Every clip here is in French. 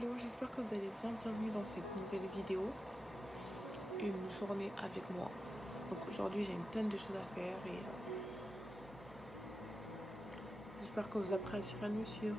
Hello, j'espère que vous allez bien. Bienvenue dans cette nouvelle vidéo. Une journée avec moi. Donc aujourd'hui j'ai une tonne de choses à faire et j'espère que vous apprécierez de me suivre.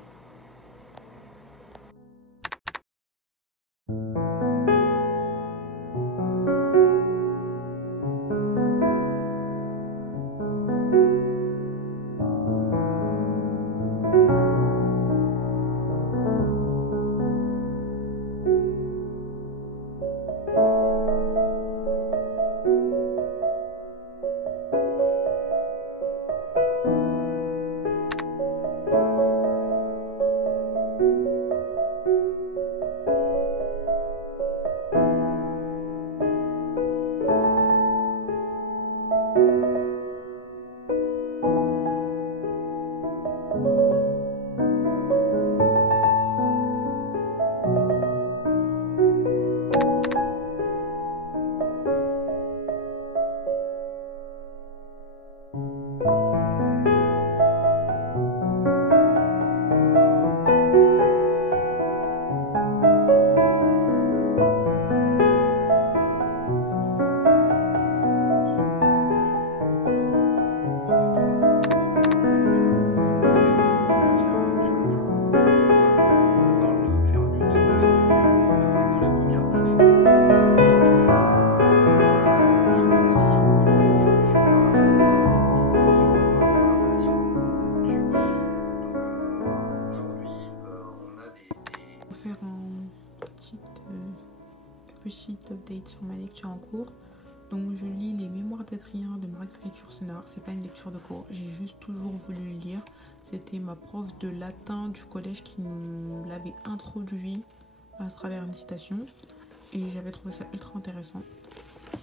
Faire un petit update sur ma lecture en cours. Donc je lis les Mémoires d'Adrien de Marguerite Yourcenar. C'est pas une lecture de cours, j'ai juste toujours voulu le lire. C'était ma prof de latin du collège qui me l'avait introduit à travers une citation et j'avais trouvé ça ultra intéressant.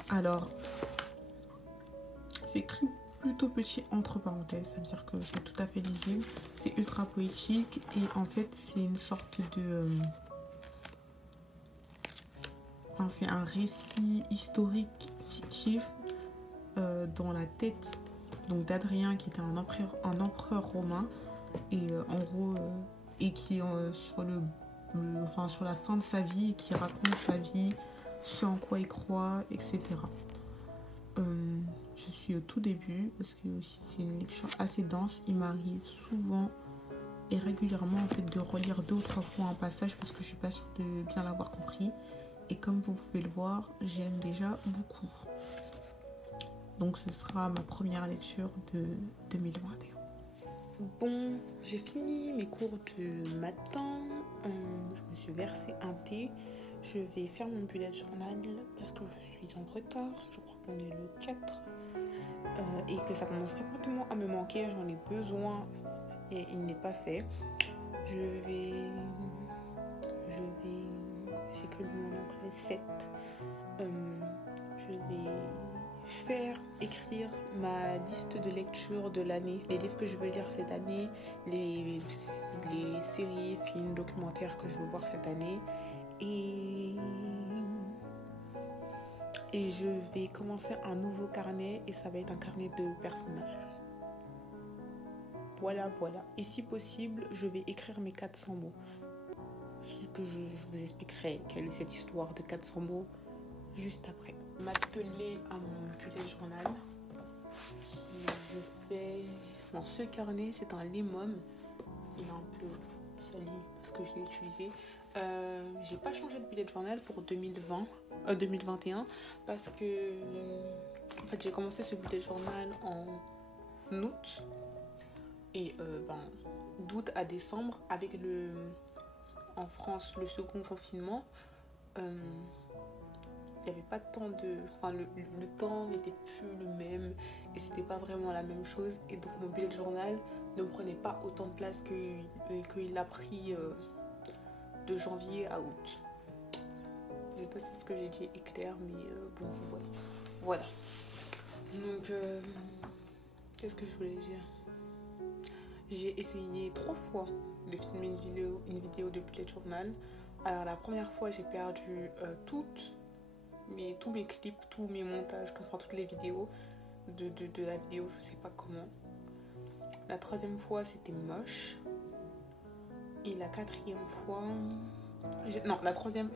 Alors c'est écrit plutôt petit entre parenthèses, ça veut dire que c'est tout à fait lisible, c'est ultra poétique et en fait c'est une sorte de c'est un récit historique fictif dans la tête d'Adrien qui était un empereur romain et en gros et qui est sur la fin de sa vie et qui raconte sa vie, ce en quoi il croit, etc. Je suis au tout début parce que c'est une lecture assez dense. Il m'arrive souvent et régulièrement en fait de relire 2 ou 3 fois un passage parce que je suis pas sûre de bien l'avoir compris. Et comme vous pouvez le voir, j'aime déjà beaucoup. Donc ce sera ma première lecture de 2021. Bon, j'ai fini mes cours de matin. Je me suis versé un thé. Je vais faire mon bullet journal parce que je suis en retard. Je crois qu'on est le 4. Et que ça commencerait fortement à me manquer. J'en ai besoin et il n'est pas fait. J'ai que le moment après 7. Je vais écrire ma liste de lecture de l'année, les livres que je veux lire cette année, les séries, films, documentaires que je veux voir cette année. Et je vais commencer un nouveau carnet et ça va être un carnet de personnages. Voilà. Et si possible, je vais écrire mes 400 mots. Ce que je vous expliquerai quelle est cette histoire de 400 mots juste après. M'atteler à mon bullet journal. Je fais... Bon, ce carnet, c'est un Lemon. Il est un peu sali parce que je l'ai utilisé. J'ai pas changé de bullet journal pour 2021 parce que en fait j'ai commencé ce bullet journal en août et d'août à décembre avec en France le second confinement. Il n'y avait pas tant de... Enfin, le temps n'était plus le même et c'était pas vraiment la même chose. Et donc mon bullet journal ne prenait pas autant de place qu'il a pris de janvier à août. Je sais pas si ce que j'ai dit est clair, mais bon, voilà. Donc, qu'est-ce que je voulais dire? J'ai essayé 3 fois de filmer une vidéo de bullet journal. Alors la première fois, j'ai perdu tous mes clips, tous mes montages, enfin toutes les vidéos de la vidéo, je sais pas comment. La 3e fois, c'était moche. Et la 4e fois, Non,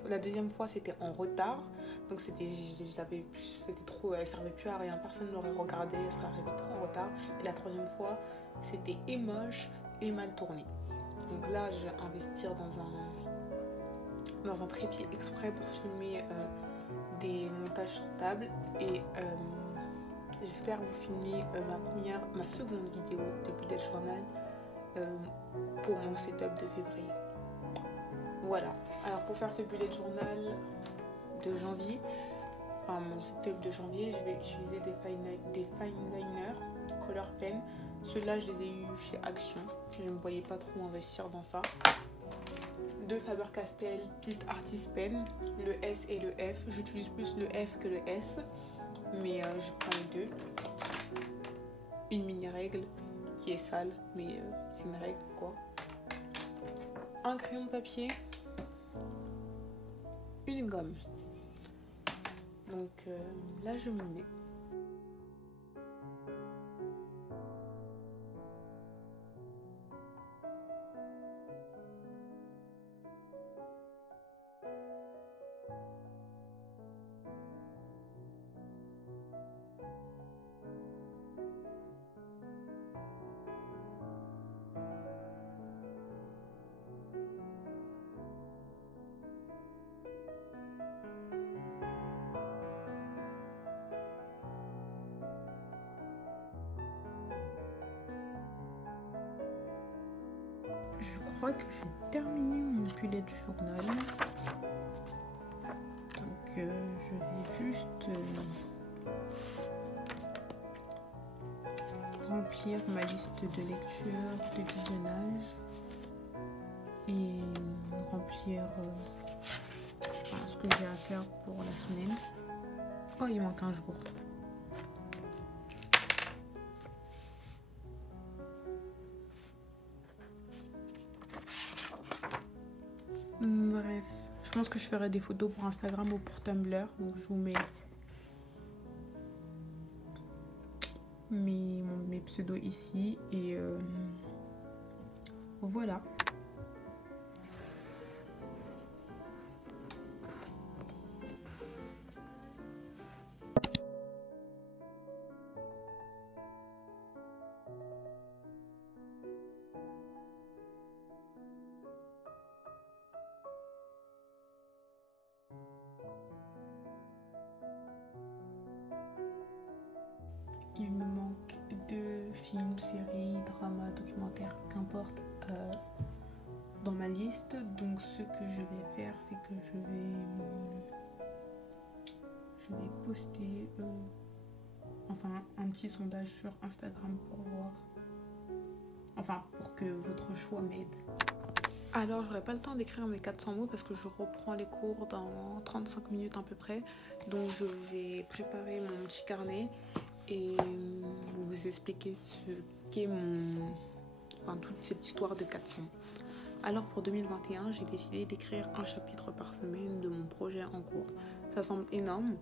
la deuxième fois c'était en retard. Donc c'était trop, elle servait plus à rien, personne ne l'aurait regardé, elle serait arrivée trop en retard. Et la troisième fois c'était et moche et mal tourné. Donc là je vais investir dans un trépied exprès pour filmer des montages sur table. Et j'espère vous filmer ma seconde vidéo de bullet journal pour mon setup de février. Voilà, alors pour faire ce bullet journal de janvier, enfin mon setup de janvier, je vais utiliser des fine liners color pen. Ceux-là je les ai eu chez Action, je ne me voyais pas trop investir dans ça. Deux Faber-Castell Pilt Artist Pen, le S et le F. J'utilise plus le F que le S, mais je prends les deux. Une mini règle qui est sale, mais c'est une règle quoi. Un crayon de papier, une gomme. Donc là je me mets. Je crois que j'ai terminé mon bullet journal. Donc je vais juste remplir ma liste de lecture, de visionnage et remplir ce que j'ai à faire pour la semaine. Oh, il manque un jour. Bref, je pense que je ferai des photos pour Instagram ou pour Tumblr. Donc je vous mets mes pseudos ici. Et voilà. Il me manque 2 films, séries, dramas, documentaires, qu'importe, dans ma liste. Donc ce que je vais faire, c'est que je vais poster un petit sondage sur Instagram pour voir, pour que votre choix m'aide. Alors j'aurai pas le temps d'écrire mes 400 mots parce que je reprends les cours dans 35 minutes à peu près. Donc je vais préparer mon petit carnet et vous expliquer ce qu'est toute cette histoire de 400. Alors pour 2021, j'ai décidé d'écrire un chapitre par semaine de mon projet en cours. Ça semble énorme,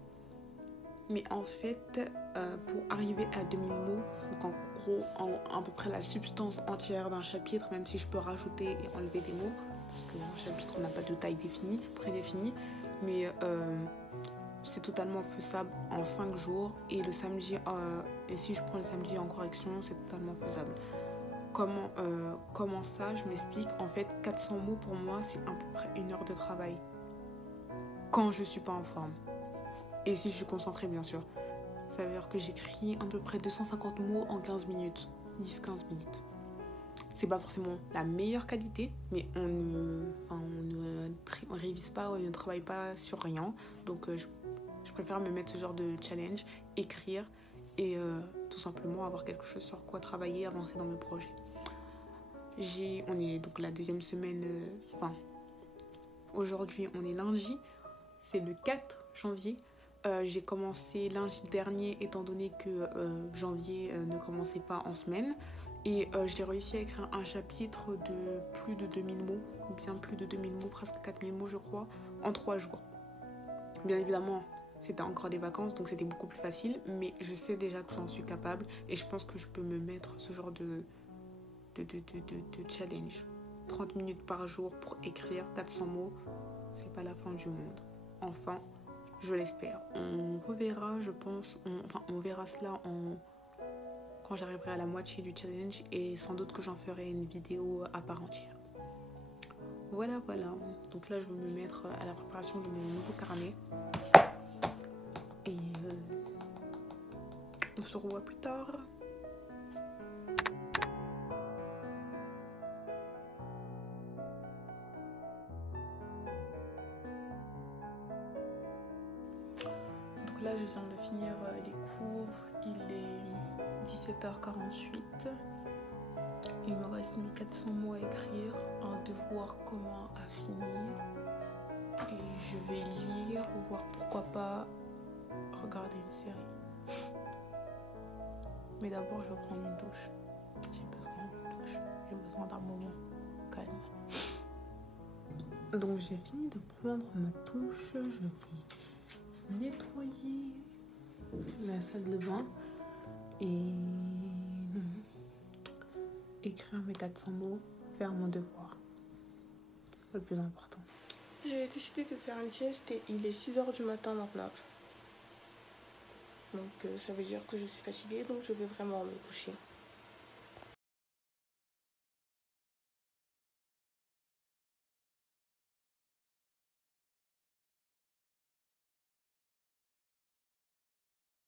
mais en fait, pour arriver à 2000 mots, donc en gros, à peu près la substance entière d'un chapitre, même si je peux rajouter et enlever des mots, parce qu'un chapitre n'a pas de taille prédéfinie, mais c'est totalement faisable en 5 jours. Et le samedi, et si je prends le samedi en correction, c'est totalement faisable. Comment ça, je m'explique. En fait, 400 mots pour moi, c'est à peu près 1 heure de travail. Quand je suis pas en forme. Et si je suis concentrée, bien sûr. Ça veut dire que j'écris à peu près 250 mots en 15 minutes. 10-15 minutes. C'est pas forcément la meilleure qualité, mais on ne révise pas, on ne travaille pas sur rien. Donc je préfère me mettre ce genre de challenge, écrire et tout simplement avoir quelque chose sur quoi travailler, avancer dans mes projets. On est donc la deuxième semaine, aujourd'hui on est lundi, c'est le 4 janvier. J'ai commencé lundi dernier étant donné que janvier ne commençait pas en semaine. Et j'ai réussi à écrire un chapitre de plus de 2000 mots, bien plus de 2000 mots, presque 4000 mots je crois, en 3 jours. Bien évidemment, c'était encore des vacances, donc c'était beaucoup plus facile, mais je sais déjà que j'en suis capable et je pense que je peux me mettre ce genre de challenge. 30 minutes par jour pour écrire 400 mots, c'est pas la fin du monde. Enfin, je l'espère. On reverra, je pense, on verra cela quand j'arriverai à la moitié du challenge et sans doute que j'en ferai une vidéo à part entière. Voilà. Donc là, je vais me mettre à la préparation de mon nouveau carnet. Et on se revoit plus tard. Donc là, je viens de finir les cours. Il est 17h48. Il me reste 1400 mots à écrire, un devoir commun à finir. Et je vais lire, voir pourquoi pas regarder une série. Mais d'abord, je vais prendre une douche. J'ai besoin d'une douche. J'ai besoin d'un moment calme. Donc, j'ai fini de prendre ma douche. Je vais nettoyer la salle de bain et écrire mes 400 mots, faire mon devoir. Le plus important. J'ai décidé de faire une sieste et il est 6h du matin maintenant. Donc ça veut dire que je suis fatiguée, donc je vais vraiment me coucher.